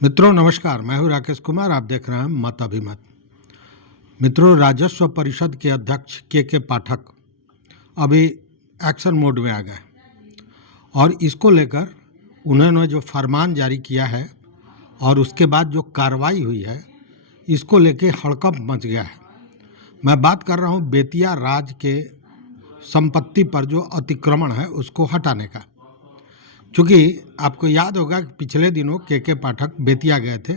मित्रों नमस्कार, मैं हूं राकेश कुमार। आप देख रहे हैं मत अभिमत। मित्रों, राजस्व परिषद के अध्यक्ष के पाठक अभी एक्शन मोड में आ गए और इसको लेकर उन्होंने जो फरमान जारी किया है और उसके बाद जो कार्रवाई हुई है, इसको लेके हड़कंप मच गया है। मैं बात कर रहा हूं बेतिया राज के संपत्ति पर जो अतिक्रमण है उसको हटाने का। चूँकि आपको याद होगा कि पिछले दिनों के पाठक बेतिया गए थे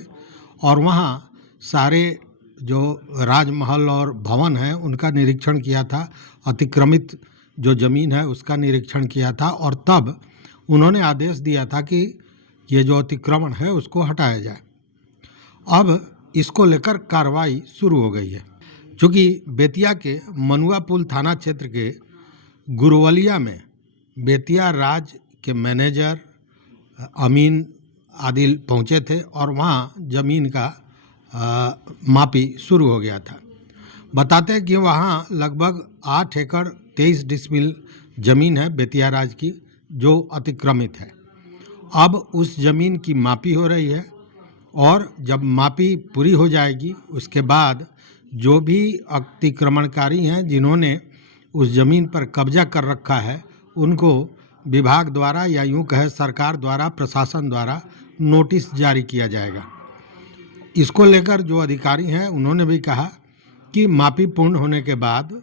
और वहाँ सारे जो राजमहल और भवन हैं उनका निरीक्षण किया था, अतिक्रमित जो ज़मीन है उसका निरीक्षण किया था और तब उन्होंने आदेश दिया था कि ये जो अतिक्रमण है उसको हटाया जाए। अब इसको लेकर कार्रवाई शुरू हो गई है। चूँकि बेतिया के मनुआ पुल थाना क्षेत्र के गुरवलिया में बेतिया राज के मैनेजर अमीन आदिल पहुंचे थे और वहां ज़मीन का मापी शुरू हो गया था। बताते हैं कि वहां लगभग 8 एकड़ 23 डिसमिल ज़मीन है बेतिया राज की जो अतिक्रमित है। अब उस ज़मीन की मापी हो रही है और जब मापी पूरी हो जाएगी उसके बाद जो भी अतिक्रमणकारी हैं जिन्होंने उस ज़मीन पर कब्जा कर रखा है उनको विभाग द्वारा या यूँ कहे सरकार द्वारा, प्रशासन द्वारा नोटिस जारी किया जाएगा। इसको लेकर जो अधिकारी हैं उन्होंने भी कहा कि मापी पूर्ण होने के बाद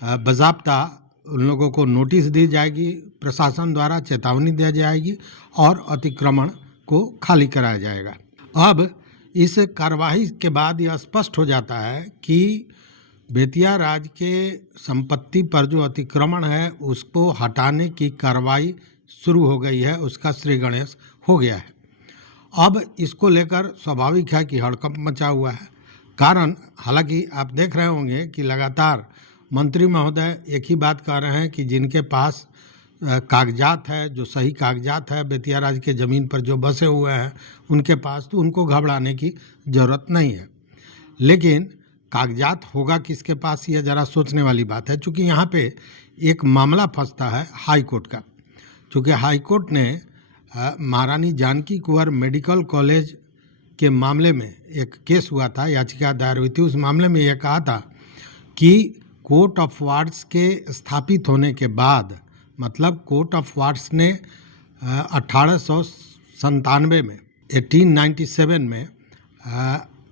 बाज़ाब्ता उन लोगों को नोटिस दी जाएगी, प्रशासन द्वारा चेतावनी दी जाएगी और अतिक्रमण को खाली कराया जाएगा। अब इस कार्यवाही के बाद यह स्पष्ट हो जाता है कि बेतिया राज के संपत्ति पर जो अतिक्रमण है उसको हटाने की कार्रवाई शुरू हो गई है, उसका श्री गणेश हो गया है। अब इसको लेकर स्वाभाविक है कि हड़कंप मचा हुआ है। कारण हालांकि आप देख रहे होंगे कि लगातार मंत्री महोदय एक ही बात कह रहे हैं कि जिनके पास कागजात है, जो सही कागजात है बेतिया राज के ज़मीन पर जो बसे हुए हैं उनके पास, तो उनको घबराने की ज़रूरत नहीं है। लेकिन कागजात होगा किसके पास, ये ज़रा सोचने वाली बात है। चूँकि यहाँ पे एक मामला फंसता है हाई कोर्ट का। चूँकि हाई कोर्ट ने महारानी जानकी कुंवर मेडिकल कॉलेज के मामले में एक केस हुआ था, याचिका दायर हुई थी। उस मामले में यह कहा था कि कोर्ट ऑफ वार्ड्स के स्थापित होने के बाद, मतलब कोर्ट ऑफ वार्ड्स ने 1897 में 1897 में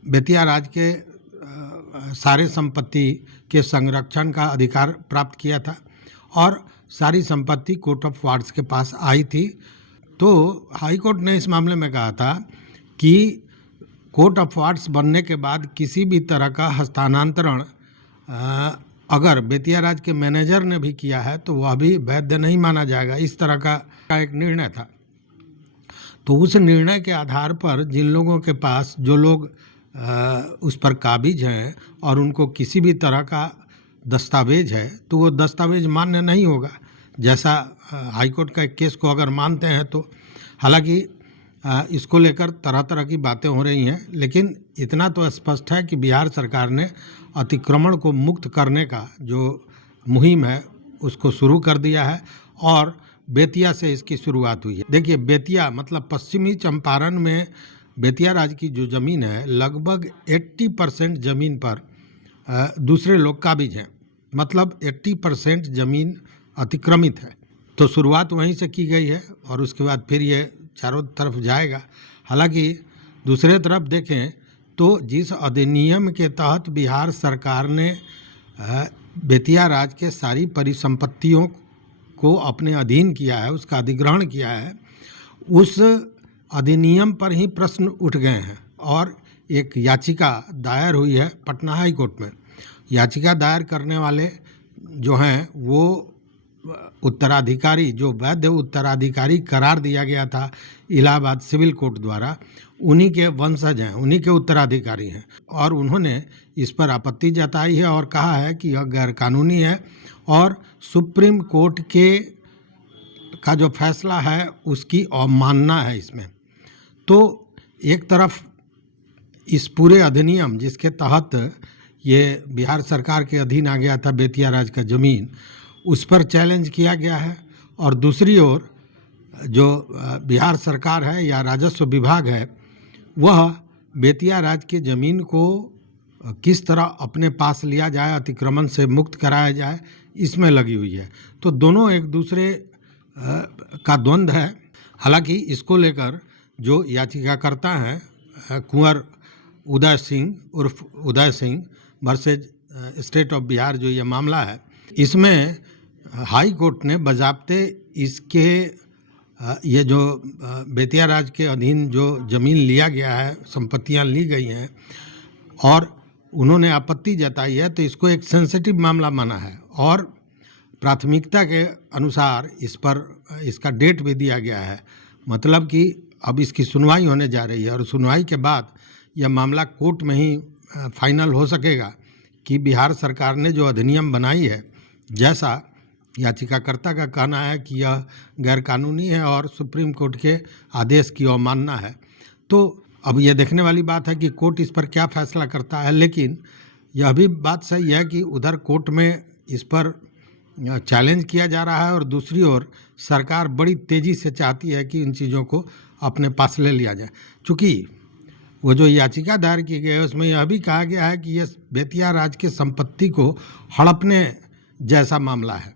बेतिया राज के सारे संपत्ति के संरक्षण का अधिकार प्राप्त किया था और सारी संपत्ति कोर्ट ऑफ वार्ड्स के पास आई थी। तो हाई कोर्ट ने इस मामले में कहा था कि कोर्ट ऑफ वार्ड्स बनने के बाद किसी भी तरह का हस्तांतरण अगर बेतिया राज के मैनेजर ने भी किया है तो वह भी वैध नहीं माना जाएगा। इस तरह का एक निर्णय था। तो उस निर्णय के आधार पर जिन लोगों के पास, जो लोग उस पर काबिज हैं और उनको किसी भी तरह का दस्तावेज है तो वो दस्तावेज मान्य नहीं होगा, जैसा हाईकोर्ट का एक केस को अगर मानते हैं तो। हालांकि इसको लेकर तरह तरह की बातें हो रही हैं, लेकिन इतना तो स्पष्ट है कि बिहार सरकार ने अतिक्रमण को मुक्त करने का जो मुहिम है उसको शुरू कर दिया है और बेतिया से इसकी शुरुआत हुई है। देखिए, बेतिया मतलब पश्चिमी चंपारण में बेतिया राज की जो ज़मीन है, लगभग 80% ज़मीन पर दूसरे लोग काबिज हैं, मतलब 80% ज़मीन अतिक्रमित है। तो शुरुआत वहीं से की गई है और उसके बाद फिर ये चारों तरफ जाएगा। हालांकि दूसरे तरफ देखें तो जिस अधिनियम के तहत बिहार सरकार ने बेतिया राज के सारी परिसंपत्तियों को अपने अधीन किया है, उसका अधिग्रहण किया है, उस अधिनियम पर ही प्रश्न उठ गए हैं और एक याचिका दायर हुई है पटना हाई कोर्ट में। याचिका दायर करने वाले जो हैं वो उत्तराधिकारी, जो वैध उत्तराधिकारी करार दिया गया था इलाहाबाद सिविल कोर्ट द्वारा, उन्हीं के वंशज हैं, उन्हीं के उत्तराधिकारी हैं और उन्होंने इस पर आपत्ति जताई है और कहा है कि यह गैरकानूनी है और सुप्रीम कोर्ट का जो फैसला है उसकी अवमानना है इसमें। तो एक तरफ इस पूरे अधिनियम जिसके तहत ये बिहार सरकार के अधीन आ गया था बेतिया राज का ज़मीन, उस पर चैलेंज किया गया है और दूसरी ओर जो बिहार सरकार है या राजस्व विभाग है वह बेतिया राज के ज़मीन को किस तरह अपने पास लिया जाए, अतिक्रमण से मुक्त कराया जाए, इसमें लगी हुई है। तो दोनों एक दूसरे का द्वंद्व है। हालांकि इसको लेकर जो याचिकाकर्ता हैं कुंवर उदय सिंह उर्फ Uday Singh versus state of Bihar, जो ये मामला है, इसमें हाई कोर्ट ने बजाब्ते इसके ये जो बेतिया राज के अधीन जो ज़मीन लिया गया है, संपत्तियां ली गई हैं और उन्होंने आपत्ति जताई है, तो इसको एक सेंसिटिव मामला माना है और प्राथमिकता के अनुसार इस पर इसका डेट भी दिया गया है। मतलब कि अब इसकी सुनवाई होने जा रही है और सुनवाई के बाद यह मामला कोर्ट में ही फाइनल हो सकेगा कि बिहार सरकार ने जो अधिनियम बनाई है, जैसा याचिकाकर्ता का कहना है कि यह गैरकानूनी है और सुप्रीम कोर्ट के आदेश की अवमानना है। तो अब यह देखने वाली बात है कि कोर्ट इस पर क्या फैसला करता है। लेकिन यह भी बात सही है कि उधर कोर्ट में इस पर चैलेंज किया जा रहा है और दूसरी ओर सरकार बड़ी तेज़ी से चाहती है कि इन चीज़ों को अपने पास ले लिया जाए। चूँकि वो जो याचिका दायर की गई है उसमें यह भी कहा गया है कि यह बेतिया राज के संपत्ति को हड़पने जैसा मामला है।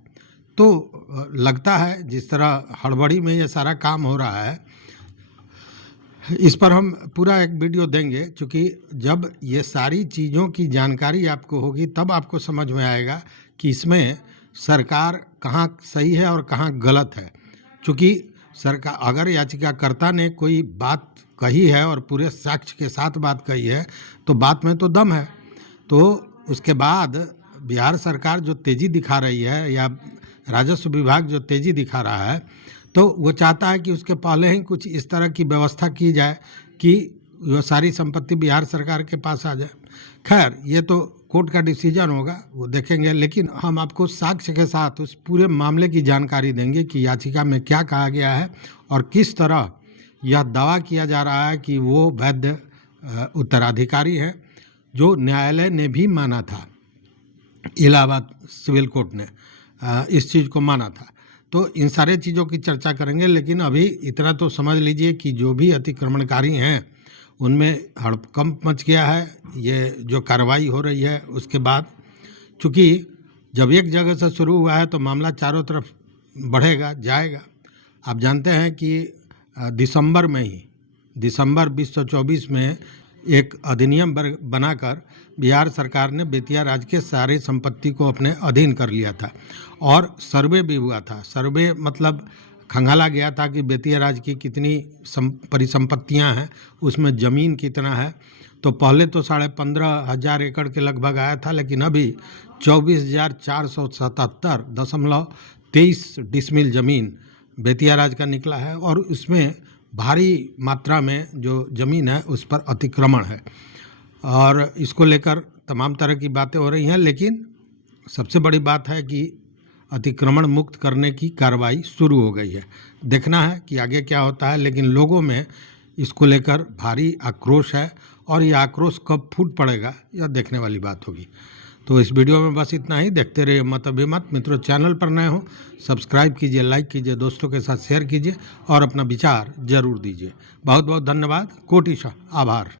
तो लगता है जिस तरह हड़बड़ी में ये सारा काम हो रहा है, इस पर हम पूरा एक वीडियो देंगे, क्योंकि जब ये सारी चीज़ों की जानकारी आपको होगी तब आपको समझ में आएगा कि इसमें सरकार कहाँ सही है और कहाँ गलत है। क्योंकि सरकार अगर याचिकाकर्ता ने कोई बात कही है और पूरे साक्ष्य के साथ बात कही है तो बात में तो दम है। तो उसके बाद बिहार सरकार जो तेज़ी दिखा रही है या राजस्व विभाग जो तेज़ी दिखा रहा है, तो वो चाहता है कि उसके पहले ही कुछ इस तरह की व्यवस्था की जाए कि वो सारी संपत्ति बिहार सरकार के पास आ जाए। खैर, ये तो कोर्ट का डिसीजन होगा, वो देखेंगे। लेकिन हम आपको साक्ष्य के साथ उस पूरे मामले की जानकारी देंगे कि याचिका में क्या कहा गया है और किस तरह यह दावा किया जा रहा है कि वो वैध उत्तराधिकारी हैं, जो न्यायालय ने भी माना था, इलाहाबाद सिविल कोर्ट ने इस चीज़ को माना था। तो इन सारे चीज़ों की चर्चा करेंगे। लेकिन अभी इतना तो समझ लीजिए कि जो भी अतिक्रमणकारी हैं उनमें हड़कंप मच गया है। ये जो कार्रवाई हो रही है उसके बाद, चूँकि जब एक जगह से शुरू हुआ है तो मामला चारों तरफ बढ़ेगा जाएगा। आप जानते हैं कि दिसंबर 2024 में एक अधिनियम बनाकर बिहार सरकार ने बेतिया राज के सारे संपत्ति को अपने अधीन कर लिया था और सर्वे भी हुआ था। सर्वे मतलब खंगाला गया था कि बेतिया राज की कितनी परिसंपत्तियां हैं, उसमें ज़मीन कितना है। तो पहले तो 15,500 एकड़ के लगभग आया था, लेकिन अभी 24,477.23 डिसमिल ज़मीन बेतिया राज का निकला है और उसमें भारी मात्रा में जो ज़मीन है उस पर अतिक्रमण है और इसको लेकर तमाम तरह की बातें हो रही हैं। लेकिन सबसे बड़ी बात है कि अतिक्रमण मुक्त करने की कार्रवाई शुरू हो गई है। देखना है कि आगे क्या होता है। लेकिन लोगों में इसको लेकर भारी आक्रोश है और ये आक्रोश कब फूट पड़ेगा यह देखने वाली बात होगी। तो इस वीडियो में बस इतना ही। देखते रहिए मत अभिमत। मित्रों, चैनल पर नए हो सब्सक्राइब कीजिए, लाइक कीजिए, दोस्तों के साथ शेयर कीजिए और अपना विचार जरूर दीजिए। बहुत बहुत धन्यवाद। कोटिशः आभार।